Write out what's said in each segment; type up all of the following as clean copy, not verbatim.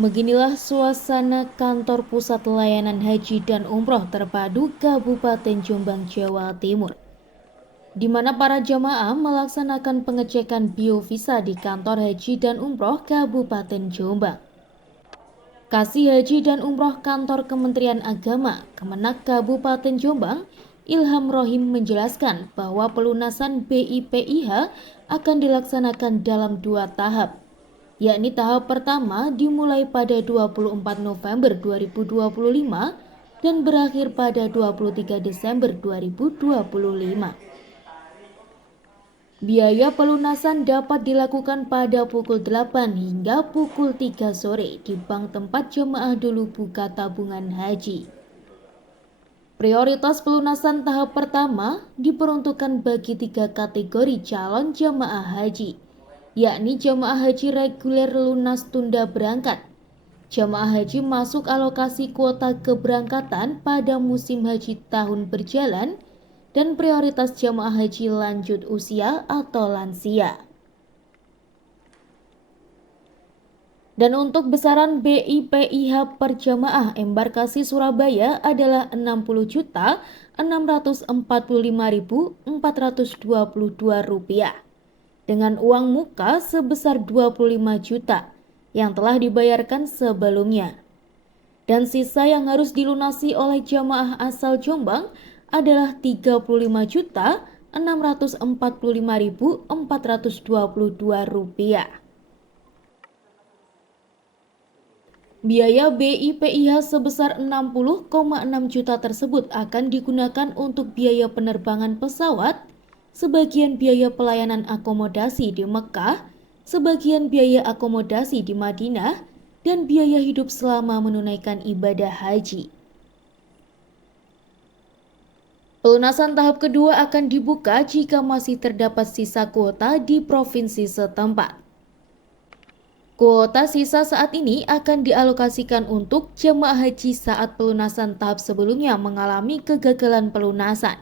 Beginilah suasana kantor Pusat Layanan Haji dan Umroh Terpadu Kabupaten Jombang, Jawa Timur, di mana para jamaah melaksanakan pengecekan biovisa di kantor Haji dan Umroh Kabupaten Jombang. Kasih Haji dan Umroh Kantor Kementerian Agama Kemenak Kabupaten Jombang, Ilham Rohim menjelaskan bahwa pelunasan BIPIH akan dilaksanakan dalam 2 tahap, yakni tahap pertama dimulai pada 24 November 2025 dan berakhir pada 23 Desember 2025. Biaya pelunasan dapat dilakukan pada pukul 8 hingga pukul 3 sore di bank tempat jemaah dulu buka tabungan haji. Prioritas pelunasan tahap pertama diperuntukkan bagi 3 kategori calon jemaah haji, yakni jemaah haji reguler lunas tunda berangkat, jemaah haji masuk alokasi kuota keberangkatan pada musim haji tahun berjalan, dan prioritas jemaah haji lanjut usia atau lansia. Dan untuk besaran BIPIH per jemaah embarkasi Surabaya adalah Rp60.645.422 dengan uang muka sebesar 25 juta yang telah dibayarkan sebelumnya. Dan sisa yang harus dilunasi oleh jamaah asal Jombang adalah Rp30.645.422. Biaya BIPIH sebesar 60,6 juta tersebut akan digunakan untuk biaya penerbangan pesawat, sebagian biaya pelayanan akomodasi di Mekah, sebagian biaya akomodasi di Madinah, dan biaya hidup selama menunaikan ibadah haji. Pelunasan tahap kedua akan dibuka jika masih terdapat sisa kuota di provinsi setempat. Kuota sisa saat ini akan dialokasikan untuk jemaah haji saat pelunasan tahap sebelumnya mengalami kegagalan pelunasan,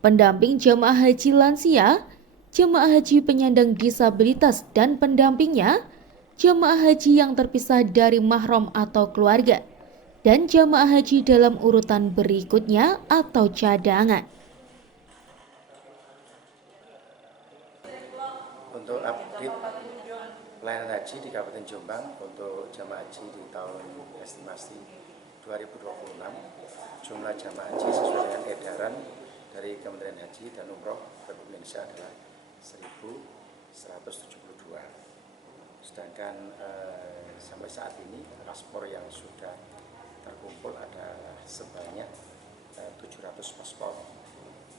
pendamping jemaah haji lansia, jemaah haji penyandang disabilitas dan pendampingnya, jemaah haji yang terpisah dari mahram atau keluarga, dan jemaah haji dalam urutan berikutnya atau cadangan. Untuk update pelayanan haji di Kabupaten Jombang untuk jamaah haji di tahun estimasi 2026, jumlah jamaah haji sesuai dengan edaran dari Kementerian Haji dan Umroh Republik Indonesia adalah 1.172. Sedangkan sampai saat ini paspor yang sudah terkumpul ada sebanyak 700 paspor.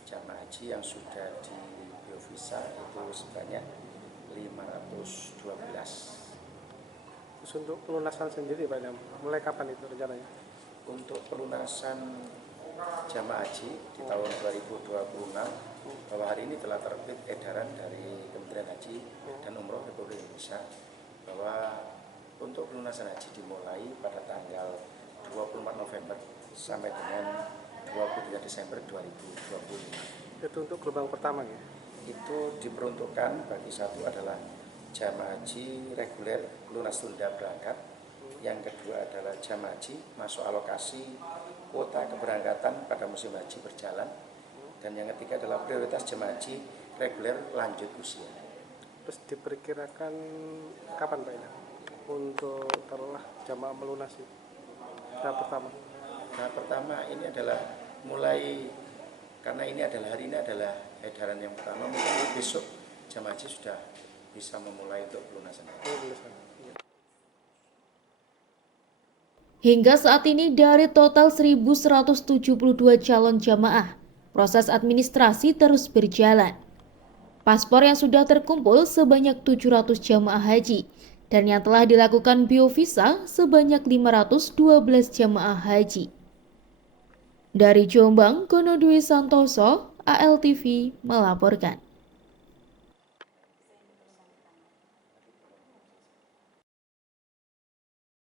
Jamaah haji yang sudah di biovisa itu sebanyak 512. Terus untuk pelunasan sendiri Pak, mulai kapan itu rencananya? Untuk pelunasan jamaah haji di tahun 2026, bahwa hari ini telah terbit edaran dari Kementerian Haji dan Umroh Republik Indonesia bahwa untuk pelunasan haji dimulai pada tanggal 24 November sampai dengan 23 Desember 2025. Itu untuk gelombang pertama ya? Itu diperuntukkan bagi satu adalah jamaah haji reguler lunas tunda berangkat, yang kedua adalah jamaah haji masuk alokasi kuota keberangkatan pada musim haji berjalan, dan yang ketiga adalah prioritas jamaah haji reguler lanjut usia. Terus diperkirakan kapan Pak ini untuk taruhlah jamaah melunasi tahap pertama? Tahap pertama ini adalah mulai, karena ini adalah hari ini adalah edaran yang pertama, mungkin besok jamaah haji sudah bisa memulai untuk pelunasan. Hingga saat ini dari total 1.172 calon jamaah, proses administrasi terus berjalan. Paspor yang sudah terkumpul sebanyak 700 jamaah haji, dan yang telah dilakukan biovisa sebanyak 512 jamaah haji. Dari Jombang, Gono Dwi Santoso, ALTV melaporkan.